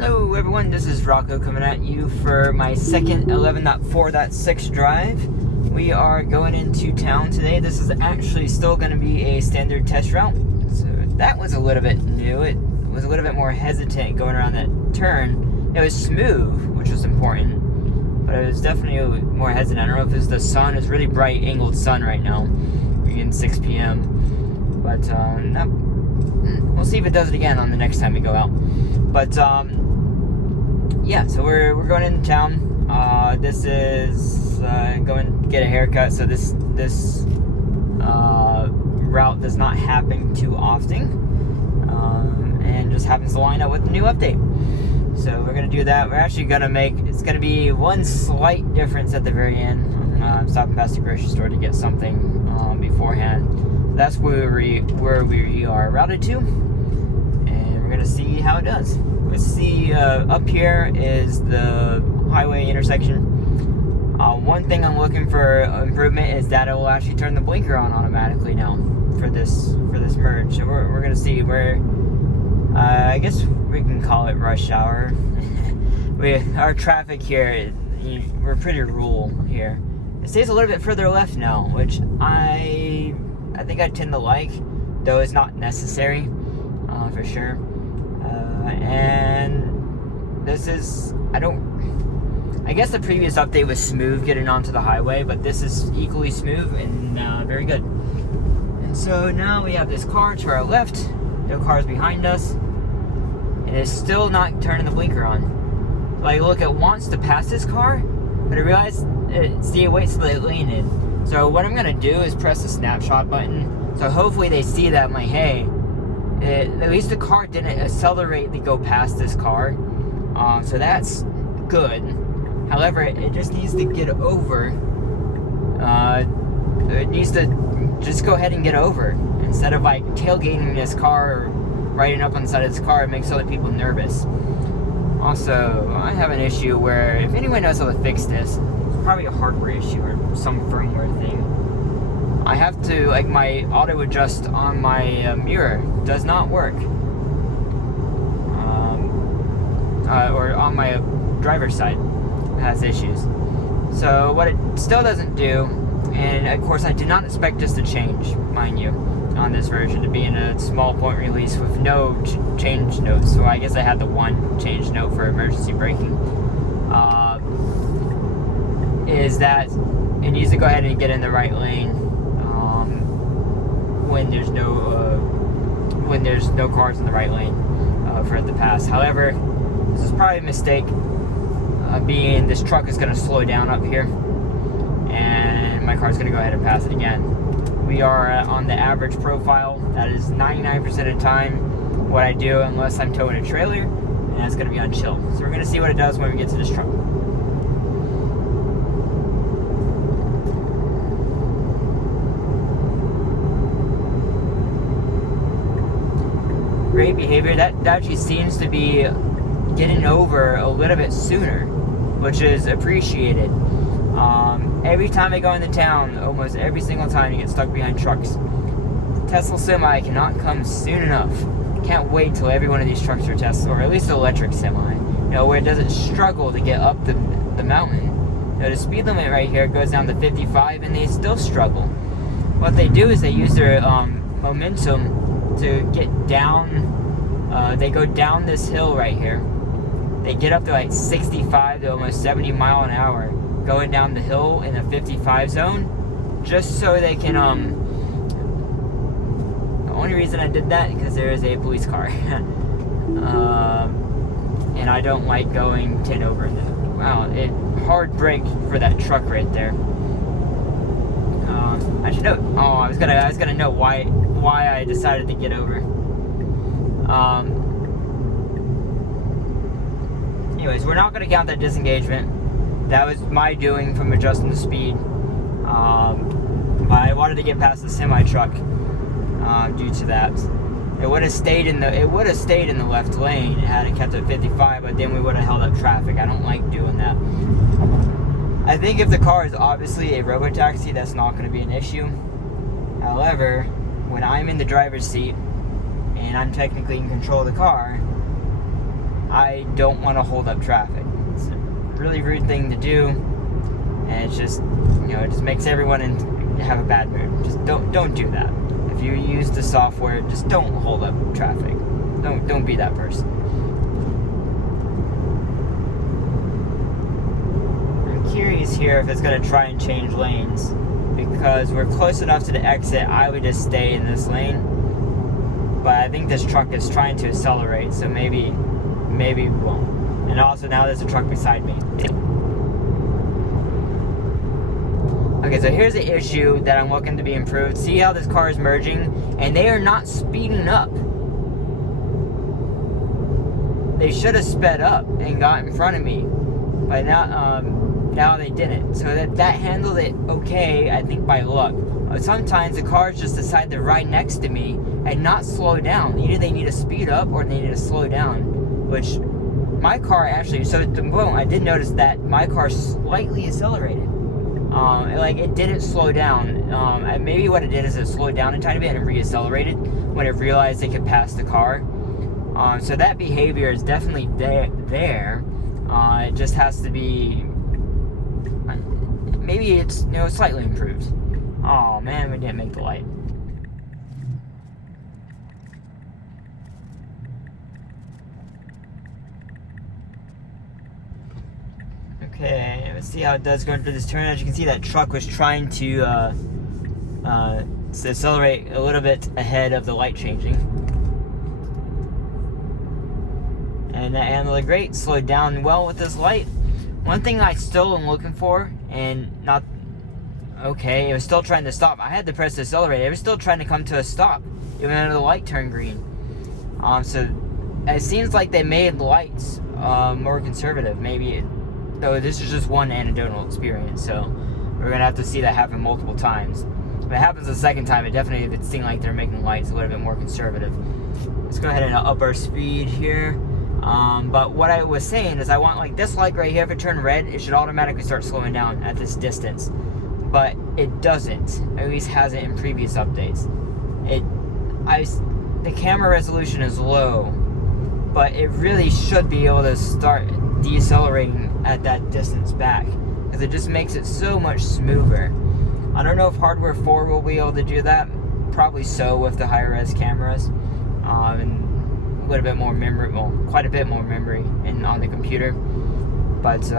Hello everyone, this is Rocco coming at you for my second 11.4.6 drive. We are going into town today. This is actually still going to be a standard test route. So that was a little bit new. It was a little bit more hesitant going around that turn. It was smooth, which was important, but it was definitely more hesitant. I don't know if it's the sun. It's really bright angled sun right now. We're getting 6 p.m. But we'll see if it does it again on the next time we go out. But yeah, so we're going into town. This is going to get a haircut. So this route does not happen too often, and just happens to line up with the new update. So we're gonna do that. We're actually gonna it's gonna be one slight difference at the very end. I'm stopping past the grocery store to get something beforehand. That's where we are routed to, and we're gonna see how it does. Let's see, up here is the highway intersection. One thing I'm looking for improvement is that it will actually turn the blinker on automatically now for this merge. So we're gonna see where, I guess we can call it rush hour. Our traffic here, we're pretty rural here. It stays a little bit further left now, which I think I tend to like, though it's not necessary, for sure. And this is, I guess the previous update was smooth getting onto the highway, but this is equally smooth and very good. And so now we have this car to our left, no cars behind us, and it's still not turning the blinker on. Like, look, it wants to pass this car, but I realized, it waits till they lean in. So what I'm gonna do is press the snapshot button, so hopefully they see that I'm like, hey, at least the car didn't accelerate to go past this car, so that's good. However, it just needs to get over. It needs to just go ahead and get over instead of like tailgating this car or riding up on the side of this car. It makes other people nervous. Also, I have an issue where if anyone knows how to fix this, it's probably a hardware issue or some firmware thing. I have to, like, my auto adjust on my mirror does not work, or on my driver's side has issues. So what it still doesn't do, and of course I did not expect this to change, mind you, on this version, to be in a small point release with no change notes. So I guess I had the one change note for emergency braking. Is that it needs to go ahead and get in the right lane when there's no cars in the right lane for it to pass. However, this is probably a mistake, being this truck is going to slow down up here, and my car's going to go ahead and pass it again. We are on the average profile. That is 99% of the time what I do, unless I'm towing a trailer, and that's going to be on chill. So we're going to see what it does when we get to this truck. Great behavior. That actually seems to be getting over a little bit sooner, which is appreciated. Every time I go into town, almost every single time, you get stuck behind trucks. Tesla semi cannot come soon enough. Can't wait till every one of these trucks are Tesla, or at least an electric semi. Where it doesn't struggle to get up the mountain. The speed limit right here goes down to 55, and they still struggle. What they do is they use their momentum to get down. They go down this hill right here. They get up to like 65 to almost 70 mile an hour going down the hill in a 55 zone, just so they can the only reason I did that because there is a police car. And I don't like going 10 over in that. Wow, hard brake for that truck right there. I should know. Oh, I was gonna know why I decided to get over. Anyways, we're not gonna count that disengagement. That was my doing from adjusting the speed. But I wanted to get past the semi truck due to that. It would have stayed in the left lane had it kept at 55, but then we would have held up traffic. I don't like doing that. I think if the car is obviously a robotaxi, that's not going to be an issue. However, when I'm in the driver's seat and I'm technically in control of the car, I don't want to hold up traffic. It's a really rude thing to do, and it's just, it just makes everyone have a bad mood. Just don't do that. If you use the software, just don't hold up traffic. Don't be that person. I'm curious here if it's going to try and change lanes, because we're close enough to the exit. I would just stay in this lane, but I think this truck is trying to accelerate, so maybe we won't. And also now there's a truck beside me. Okay, so here's the issue that I'm looking to be improved. See how this car is merging, and they are not speeding up. They should have sped up and got in front of me, but now they didn't. So that handled it okay, I think, by luck. Sometimes the cars just decide to ride next to me and not slow down. Either they need to speed up or they need to slow down, which my car actually, so at the moment I did notice that my car slightly accelerated. It didn't slow down. And maybe what it did is it slowed down a tiny bit and re-accelerated when it realized it could pass the car. So that behavior is definitely there. It just has to be, maybe it's slightly improved. Oh man, we didn't make the light. Okay, let's see how it does going through this turn. As you can see, that truck was trying to accelerate a little bit ahead of the light changing. And that handled it great. Slowed down well with this light. One thing I still am looking for, and not... Okay, it was still trying to stop. I had to press the accelerator. It was still trying to come to a stop, even though the light turned green. So it seems like they made lights more conservative. Maybe... Though this is just one anecdotal experience, so we're gonna have to see that happen multiple times. If it happens the second time, it seemed like they're making lights a little bit more conservative. Let's go ahead and up our speed here. But what I was saying is I want, like, this light right here, if it turned red, it should automatically start slowing down at this distance. But it doesn't, at least hasn't in previous updates. The camera resolution is low, but it really should be able to start decelerating at that distance back, because it just makes it so much smoother. I don't know if hardware 4 will be able to do that. Probably so with the higher res cameras, and a little bit more memory, well, quite a bit more memory on the computer. But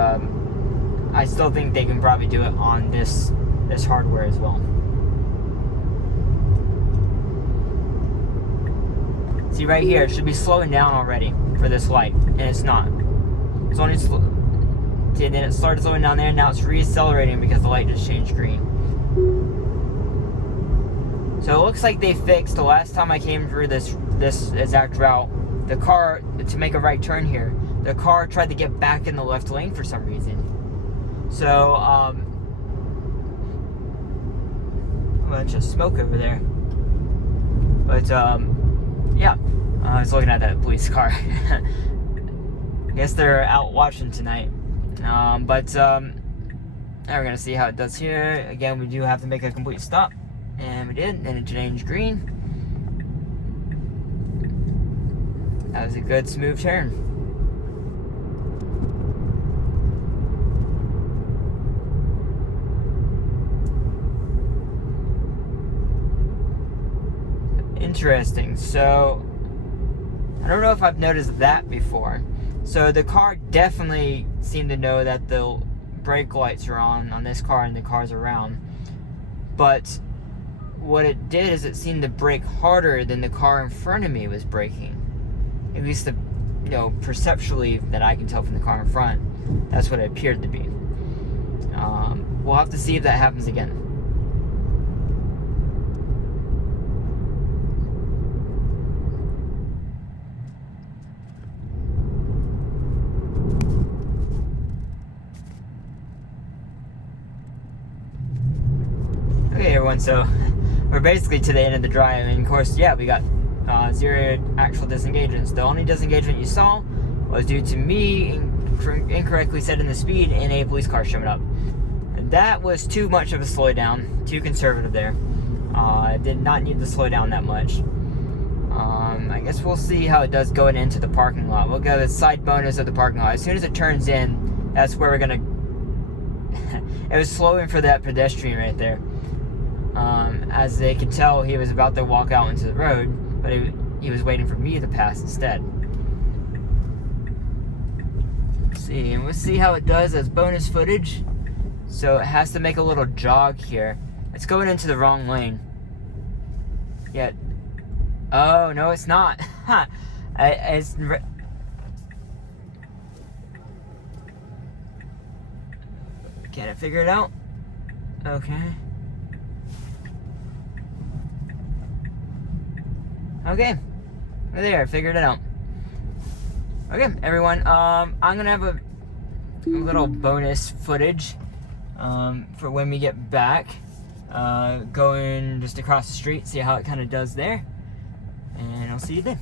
I still think they can probably do it on this hardware as well. See right here, it should be slowing down already for this light, and it's not. It's only see, then it started slowing down there, and now it's re-accelerating because the light just changed green. So it looks like they fixed, the last time I came through this exact route, the car, to make a right turn here, the car tried to get back in the left lane for some reason. So, a bunch of smoke over there. But, yeah, I was looking at that police car. I guess they're out watching tonight. Now we're gonna see how it does here. Again, we do have to make a complete stop, and we did, and it changed green. That was a good smooth turn. Interesting. So I don't know if I've noticed that before. So the car definitely seemed to know that the brake lights are on this car and the cars around. But what it did is it seemed to brake harder than the car in front of me was braking. At least the, perceptually that I can tell from the car in front, that's what it appeared to be. We'll have to see if that happens again. Okay, everyone, so we're basically to the end of the drive, and of course, yeah, we got 0 actual disengagements. The only disengagement you saw was due to me incorrectly setting the speed and a police car showing up. And that was too much of a slowdown, too conservative there. Did not need to slow down that much. I guess we'll see how it does going into the parking lot. We'll get a side bonus of the parking lot. As soon as it turns in, that's where we're gonna... It was slowing for that pedestrian right there. As they could tell, he was about to walk out into the road, but he was waiting for me to pass instead. Let's see, and we'll see how it does as bonus footage. So it has to make a little jog here. It's going into the wrong lane. Yeah. Oh, no, it's not. Can I figure it out? Okay. Okay. There, figured it out. Okay, everyone. I'm gonna have a little bonus footage for when we get back. Going just across the street, see how it kind of does there. And I'll see you then.